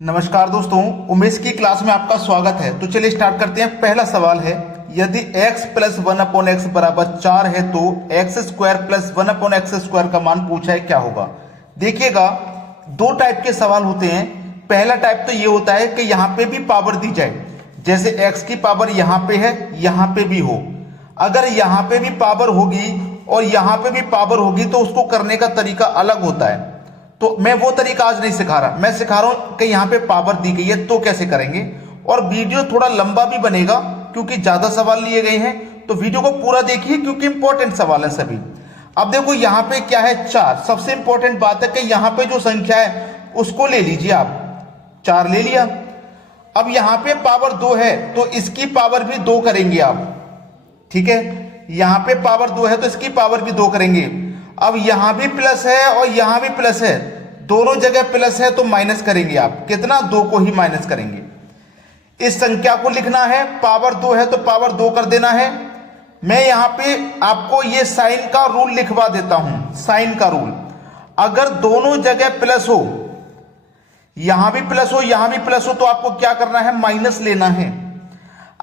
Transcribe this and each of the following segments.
नमस्कार दोस्तों, उमेश की क्लास में आपका स्वागत है। तो चलिए स्टार्ट करते हैं। पहला सवाल है, यदि x plus one upon x बराबर 4 है तो x square plus one upon x square का मान पूछा है, क्या होगा। देखिएगा, दो टाइप के सवाल होते हैं। पहला टाइप तो ये होता है कि यहाँ पे भी पावर दी जाए, जैसे x की पावर यहाँ पे है, यहाँ पे भी हो। अगर यहाँ पे भी पावर होगी और यहाँ पे भी पावर होगी तो उसको करने का तरीका अलग होता है। तो मैं वो तरीका आज नहीं सिखा रहा, मैं सिखा रहा हूं कि यहाँ पे पावर दी गई है तो कैसे करेंगे। और वीडियो थोड़ा लंबा भी बनेगा क्योंकि ज्यादा सवाल लिए गए हैं, तो वीडियो को पूरा देखिए क्योंकि इंपॉर्टेंट सवाल है सभी। अब देखो यहाँ पे क्या है, 4। सबसे इंपॉर्टेंट बात है कि यहाँ पे जो संख्या है उसको ले लीजिए आप। 4 ले लिया। अब यहाँ पे पावर 2 है तो इसकी पावर भी 2 करेंगे आप, ठीक है। यहाँ पे पावर 2 है तो इसकी पावर भी 2 करेंगे। अब यहां भी प्लस है और यहां भी प्लस है, दोनों जगह प्लस है तो माइनस करेंगे आप। कितना? 2 को ही माइनस करेंगे। इस संख्या को लिखना है, पावर 2 है तो पावर 2 कर देना है। मैं यहां पे आपको ये साइन का रूल लिखवा देता हूं। साइन का रूल, अगर दोनों जगह प्लस हो, यहां भी प्लस हो यहां भी प्लस हो, तो आपको क्या करना है? माइनस लेना है।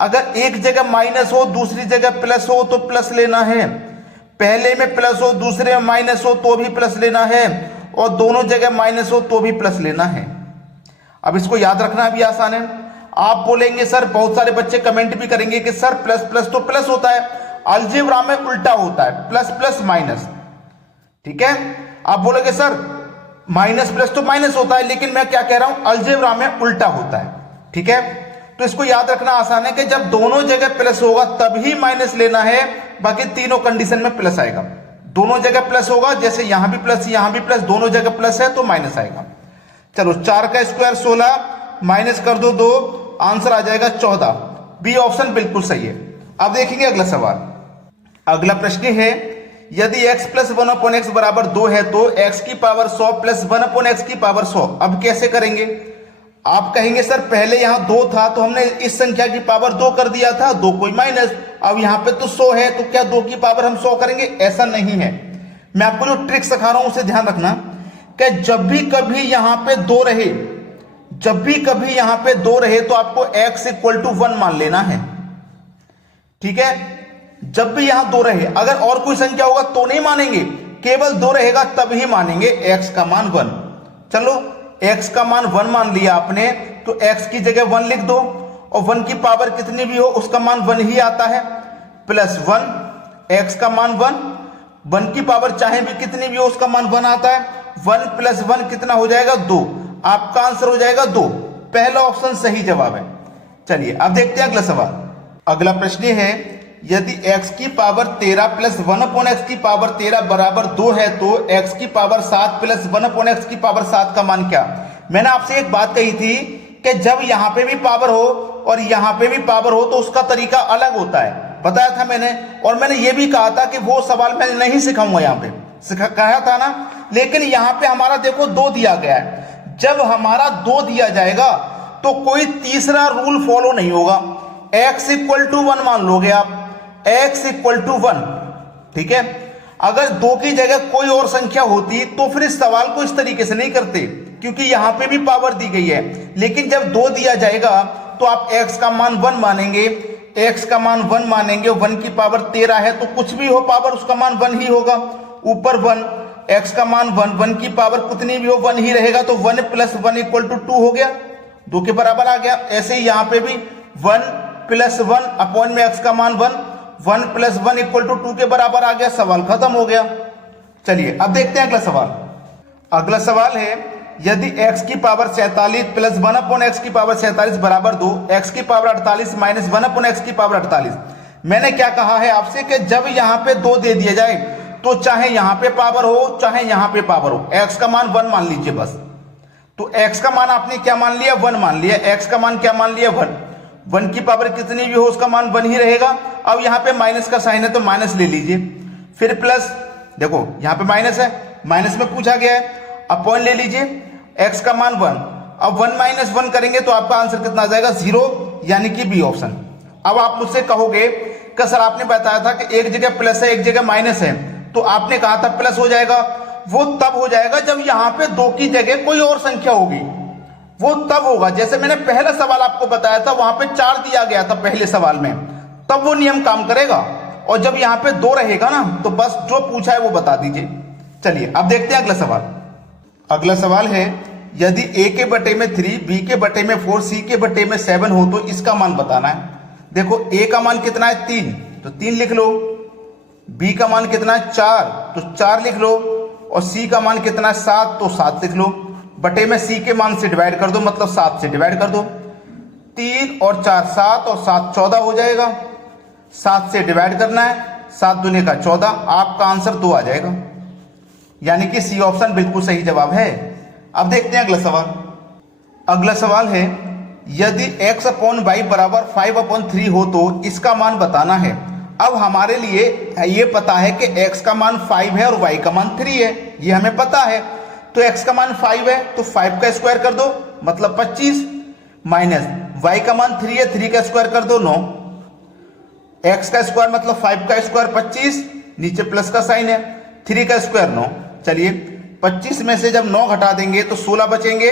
अगर एक जगह माइनस हो दूसरी जगह प्लस हो तो प्लस लेना है। पहले में प्लस हो दूसरे में माइनस हो तो भी प्लस लेना है, और दोनों जगह माइनस हो तो भी प्लस लेना है। अब इसको याद रखना भी आसान है। आप बोलेंगे सर, बहुत सारे बच्चे कमेंट भी करेंगे कि सर प्लस प्लस तो प्लस होता है, अलजेब्रा में उल्टा होता है, प्लस प्लस माइनस, ठीक है। आप बोलेंगे सर माइनस प्लस तो माइनस होता है, लेकिन मैं क्या कह रहा हूं, अलजेब्रा में उल्टा होता है, ठीक है। तो इसको याद रखना आसान है कि जब दोनों जगह प्लस होगा तभी माइनस लेना है, बाकी तीनों कंडीशन में प्लस आएगा। दोनों जगह प्लस होगा, जैसे यहां भी प्लस यहां भी प्लस, दोनों जगह प्लस है तो माइनस आएगा। चलो, 4 का स्क्वायर 16, माइनस कर दो 2, आंसर आ जाएगा 14। बी ऑप्शन बिल्कुल सही है। अब देखेंगे अगला सवाल। अगला प्रश्न है, यदि x plus one upon x बराबर 2 है तो x की power 100 plus one upon x की पावर 100। अब कैसे करेंगे? आप कहेंगे सर पहले यहां 2 था तो हमने इस संख्या की पावर 2 कर दिया था, 2 कोई माइनस। अब यहां पे तो 100 है तो क्या 2 की पावर हम 100 करेंगे? ऐसा नहीं है। मैं आपको जो ट्रिक सिखा रहा हूं उसे ध्यान रखना कि जब भी कभी यहां पे 2 रहे, जब भी कभी यहां पे 2 रहे तो आपको x इक्वल टू 1 मान लेना है, ठीक है। जब भी यहां 2 रहे, अगर और कोई संख्या होगा तो नहीं मानेंगे, केवल 2 रहेगा तब ही मानेंगे x का मान 1। चलो, x का मान 1 मान लिया आपने, तो x की जगह 1 लिख दो, और 1 की पावर कितनी भी हो उसका मान 1 ही आता है, प्लस 1, x का मान 1, 1 की पावर चाहे भी कितनी भी हो उसका मान 1 आता है। 1 प्लस 1 कितना हो जाएगा? 2। आपका आंसर हो जाएगा 2। पहला ऑप्शन सही जवाब है। चलिए अब देखते हैं अगला सवाल। अगला प्रश्न है, यदि x की पावर 13 प्लस 1 अपॉन एक्स की पावर 13 बराबर 2 है तो x की पावर 7 प्लस 1 अपॉन एक्स की पावर 7 का मान क्या? मैंने आपसे एक बात कही थी कि जब यहां पे भी पावर हो और यहां पे भी पावर हो तो उसका तरीका अलग होता है, बताया था मैंने। और मैंने ये भी कहा था कि वो सवाल मैं नहीं सिखाऊंगा, यहां पे कहा था ना। लेकिन यहां पे हमारा देखो 2 दिया गया है। जब हमारा 2 दिया जाएगा तो कोई तीसरा रूल फॉलो नहीं होगा। x इक्वल टू 1 मान लोगे आप, x इक्वल टू 1, ठीक है। अगर 2 की जगह कोई और संख्या होती तो फिर इस सवाल को इस तरीके से नहीं करते, क्योंकि यहां पे भी पावर दी गई है। लेकिन जब 2 दिया जाएगा तो आप x का मान 1 मानेंगे, x का मान 1 मानेंगे। 1 की पावर 13 है तो कुछ भी हो पावर उसका मान 1 ही होगा। ऊपर 1, x का मान 1, 1 की पावर कितनी भी हो 1 ही रहेगा, तो 1 प्लस 1 इक्वल टू 2 हो गया, 2 के बराबर आ गया। ऐसे ही यहां पे भी 1 प्लस 1 अपॉन में x का मान 1, 1 प्लस 1 इक्वल टू 2 के बराबर आ गया, सवाल खत्म हो गया। चलिए अब देखते हैं अगला सवाल। अगला सवाल है, यदि x की पावर 47 प्लस 1 अपॉन एक्स की पावर 47 बराबर 2, x की पावर 48 माइनस 1 अपॉन एक्स की पावर 48। मैंने क्या कहा है आपसे कि जब यहां पे 2 दे दिया जाए तो चाहे यहां पे पावर हो चाहे यहां पे पावर हो, x का मान 1 मान लीजिए बस। तो x का मान आपने क्या मान लिया? 1 मान लिया। x का मान क्या मान लिया? 1। 1 की पावर कितनी भी हो उसका मान 1 ही रहेगा। अब यहां पे माइनस का साइन है तो माइनस ले लीजिए, फिर प्लस, देखो यहां पे माइनस है, माइनस में पूछा गया है, अपॉन ले लीजिए, x का मान 1। अब 1 माइनस 1 करेंगे तो आपका आंसर कितना आ जाएगा? 0, यानी कि बी ऑप्शन। अब आप मुझसे कहोगे कि सर आपने बताया था कि एक जगह प्लस है एक जगह माइनस है, तो आपने कहा था प्लस हो जाएगा। वो तब हो जाएगा जब यहां पे 2 की जगह कोई और संख्या होगी। वो तब होगा जैसे मैंने पहला सवाल आपको बताया था, वहां पे 4 दिया गया था पहले सवाल में, तब वो नियम काम करेगा। और जब यहां पे 2 रहेगा ना, तो बस जो पूछा है वो बता दीजिए। चलिए अब देखते हैं अगला सवाल। अगला सवाल है, यदि a के बटे में 3, b के बटे में 4, c के बटे में 7 हो तो इसका मान बताना है। देखो a का मान कितना है 3, तो 3 लिख लो। b का मान कितना है 4, तो 4 लिख लो। और c का मान कितना है 7, तो 7 लिख लो। बटे में c के मान से डिवाइड कर दो, मतलब 7 से डिवाइड कर दो। 3 और 4 7 और 7 14 हो जाएगा। 7 से डिवाइड करना है, 7 दूनी का 14, आपका आंसर 2 आ जाएगा। यानी कि सी ऑप्शन बिल्कुल सही जवाब है। अब देखते हैं अगला सवाल। अगला सवाल है, यदि x अपॉन वाई बराबर 5/3 हो तो इसका मान बताना है। अब हमारे लिए ये पता है कि x का मान 5 है और y का मान 3 है, ये हमें पता है। तो x का मान 5 है तो 5 का स्क्वायर कर दो, मतलब 25, माइनस y का मान 3 है, 3 का स्क्वायर कर दो 9, x का स्क्वायर मतलब 5 का स्क्वायर 25, नीचे प्लस का साइन है, 3 का स्क्वायर 9। चलिए 25 में से जब 9 घटा देंगे तो 16 बचेंगे,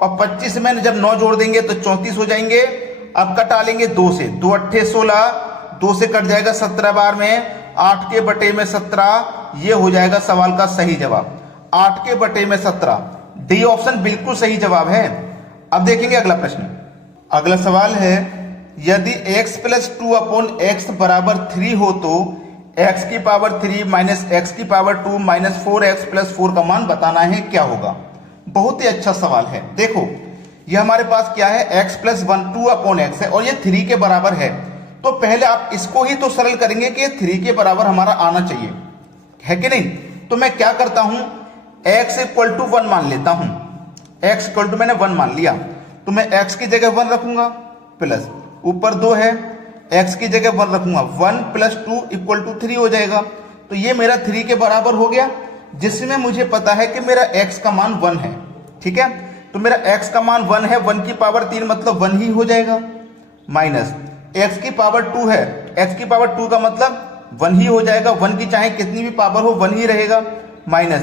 और 25 में जब 9 जोड़ देंगे तो 34 हो जाएंगे। अब कटा लेंगे 2 से, 2 अट्ठे 16, 2 से कट जाएगा 17 बार में, 8 के बटे में 17, ये हो जाएगा सवाल का सही जवाब। 8 के बटे में 17, डी ऑप्शन बिल्कुल सही जवाब है। अब देखेंगे अगला प्रश्न। अगला सवाल है, यदि x प्लस 2/x बराबर 3 हो तो x की पावर 3 माइनस x की पावर 2 माइनस 4x प्लस 4 का मान बताना है, क्या होगा। बहुत ही अच्छा सवाल है। देखो ये हमारे पास क्या है, x प्लस 1 2/x है और ये 3 के बराबर है। तो पहले आप इसको ही तो सरल करेंगे कि 3 के बराबर हमारा आना चाहिए, है कि नहीं। तो मैं क्या करता हूं, x इक्वल टू 1 मान लेता हूं। x इक्वल टू मैंने 1 मान लिया, तो मैं x की जगह 1 रखूंगा, प्लस ऊपर 2 है, x की जगह 1 रखूंगा, 1 प्लस 2 इक्वल टू 3 हो जाएगा। तो ये मेरा 3 के बराबर हो गया, जिसमें मुझे पता है कि मेरा x का मान 1 है। ठीक है, तो मेरा x का मान 1 है, 1 की पावर 3 मतलब 1 ही हो जाएगा, माइनस x की पावर 2 है, x की पावर 2 का मतलब 1 ही हो जाएगा, 1 की चाहे कितनी भी पावर हो 1 ही रहेगा, माइनस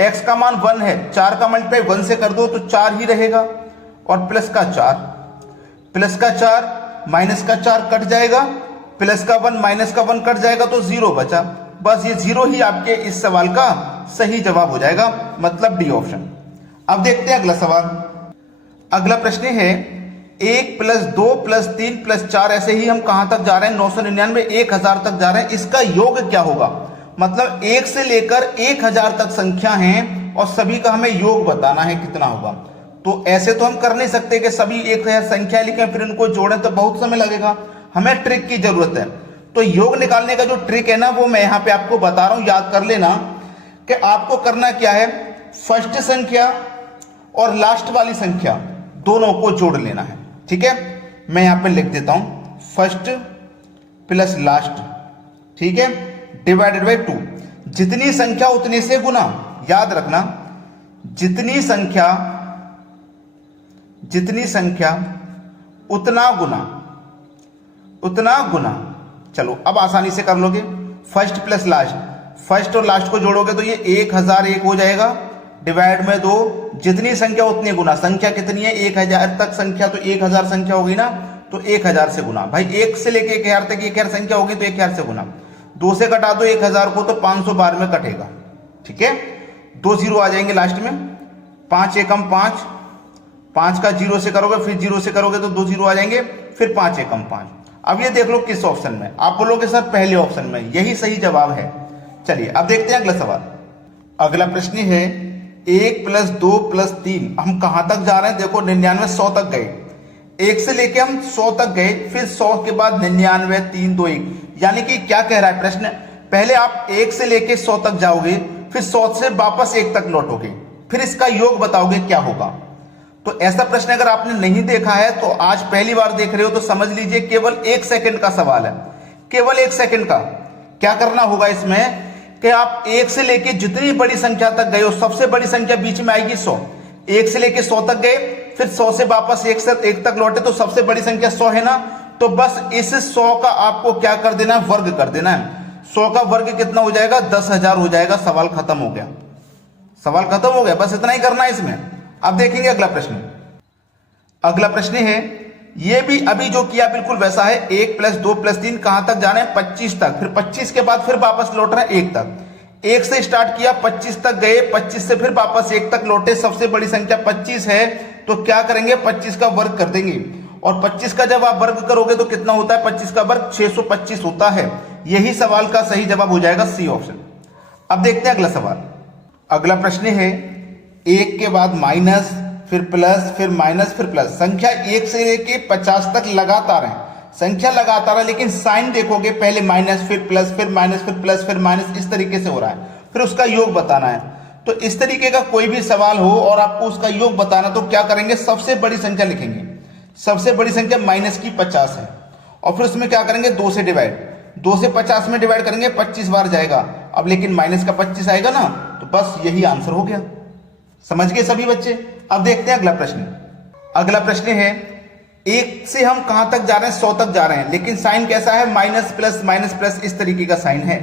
x का मान 1 है, 4 का मल्टीप्लाई 1 से कर दो तो 4 ही रहेगा, और प्लस का 4 माइनस का 4 कट जाएगा, प्लस का 1 माइनस का 1 कट जाएगा तो 0 बचा। बस ये 0 ही आपके इस सवाल का सही जवाब हो जाएगा, मतलब डी ऑप्शन। अब देखते हैं अगला सवाल। अगला प्रश्न है, 1 प्लस 2 प्लस 3 प्लस 4, ऐसे ही हम कहां तक जा रहे हैं, 999 1000 तक जा रहे हैं। इसका योग क्या होगा, मतलब 1 से लेकर 1000 तक संख्या हैं और सभी का हमें योग बताना है कितना होगा। तो ऐसे तो हम कर नहीं सकते कि सभी 1000 संख्या लिखें फिर उनको जोड़ें, तो बहुत समय लगेगा, हमें ट्रिक की जरूरत है। तो योग निकालने का जो ट्रिक है ना, वो मैं यहां पे आपको बता रहा हूं, याद कर लेना कि आपको करना क्या है, फर्स्ट संख्या और लास्ट वाली संख्या दोनों को जोड़ लेना है। ठीक है, मैं यहां पे लिख देता हूं, फर्स्ट प्लस लास्ट, ठीक है, डिवाइडेड बाय 2। जितनी संख्या उतने से गुना, याद रखना, जितनी संख्या उतना गुना। चलो अब आसानी से कर लोगे, फर्स्ट प्लस लास्ट, फर्स्ट और लास्ट को जोड़ोगे तो ये 1001 हो जाएगा, डिवाइड में 2, जितनी संख्या उतनी गुना। संख्या कितनी है, 1000 तक संख्या, तो 1000 संख्या होगी ना, तो 1000 से गुना। भाई 1 से लेके 1000 तक 1000 संख्या होगी तो 1000 से गुना। 2 से घटा दो 1000 को तो 500 बार में कटेगा। ठीक है, 2 जीरो आ जाएंगे लास्ट में, 5 एकम 5, 5 का 0 से करोगे, फिर 0 से करोगे तो 2 जीरो आ जाएंगे, फिर 5 एकम 5। अब ये देख लो किस ऑप्शन में, आप बोलोगे सर पहले ऑप्शन में, यही सही जवाब है। चलिए अब देखते हैं अगला सवाल। अगला प्रश्न है, 1 प्लस 2 प्लस 3, हम कहां तक जा रहे हैं, देखो 99 100 तक गए, 1 से लेके हम 100 तक गए, फिर 100 के बाद 99 3 2 1, यानी कि क्या कह रहा है प्रश्न, पहले आप 1 से लेके 100 तक जाओगे, फिर 100 से वापस 1 तक लौटोगे, फिर इसका योग बताओगे क्या होगा। तो ऐसा प्रश्न अगर आपने नहीं देखा है तो आज पहली बार देख रहे हो तो समझ लीजिए केवल 1 सेकंड का सवाल है, केवल 1 सेकंड का। क्या करना होगा इसमें कि आप 1 से लेके जितनी बड़ी संख्या तक गए हो, सबसे बड़ी संख्या बीच में आएगी 100, 1 से लेके 100 तक गए, फिर 100 से वापस 1 तक लौटे, तो सबसे बड़ी संख्या 100 है ना, तो बस इस 100 का आपको क्या कर देना है, वर्ग कर देना है। 100 का वर्ग कितना हो जाएगा, 10,000 हो जाएगा, सवाल खत्म हो गया, सवाल खत्म हो गया, बस इतना ही करना है इसमें। अब देखेंगे अगला प्रश्न। अगला प्रश्न है, ये भी अभी जो किया बिल्कुल वैसा है। 1 + 2 + 3 कहां तक जा रहे हैं? 25 तक। फिर 25 के बाद फिर वापस लौट रहे हैं 1 तक। 1 से स्टार्ट किया, 25 तक गए, 25 से फिर वापस 1 तक लौटे। सबसे बड़ी संख्या 25 है, तो क्या करेंगे? 25 का वर्ग कर देंगे। और 25 का जब आप वर्ग करोगे तो कितना होता है? 25 का वर्ग 625 होता है। यही सवाल का सही जवाब हो जाएगा सी ऑप्शन। अब देखते हैं अगला सवाल। अगला प्रश्न है, 1 के बाद माइनस, फिर प्लस, फिर माइनस, फिर प्लस। संख्या 1 से लेके 50 तक लगातार है। संख्या लगातार है, लेकिन साइन देखोगे, पहले माइनस, फिर प्लस, फिर माइनस, फिर प्लस, फिर माइनस, इस तरीके से हो रहा है। फिर उसका योग बताना है। तो इस तरीके का कोई भी सवाल हो और आपको उसका योग बताना, तो क्या करेंगे? सबसे बड़ी संख्या लिखेंगे। सबसे बड़ी संख्या माइनस की 50 है, और फिर उसमें क्या करेंगे? 2 से डिवाइड। 2 से 50 में डिवाइड करेंगे, 25 बार जाएगा। अब लेकिन माइनस का 25 आएगा ना, तो बस यही आंसर हो गया। समझ गए सभी बच्चे? अब देखते हैं अगला प्रश्न। अगला प्रश्न है, 1 से हम कहां तक जा रहे हैं? 100 तक जा रहे हैं, लेकिन साइन कैसा है? माइनस प्लस माइनस प्लस, इस तरीके का साइन है।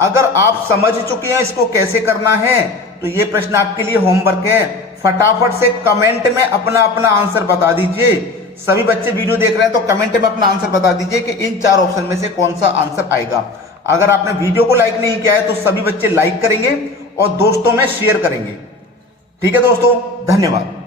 अगर आप समझ चुके हैं इसको कैसे करना है, तो ये प्रश्न आपके लिए होमवर्क है। फटाफट से कमेंट में अपना अपना आंसर बता दीजिए। सभी बच्चे वीडियो देख रहे हैं तो कमेंट में अपना आंसर बता दीजिए कि इन 4 ऑप्शन में से कौन सा आंसर आएगा। अगर आपने वीडियो को लाइक नहीं किया है तो सभी बच्चे लाइक करेंगे और दोस्तों में शेयर करेंगे। ठीक है दोस्तों, धन्यवाद।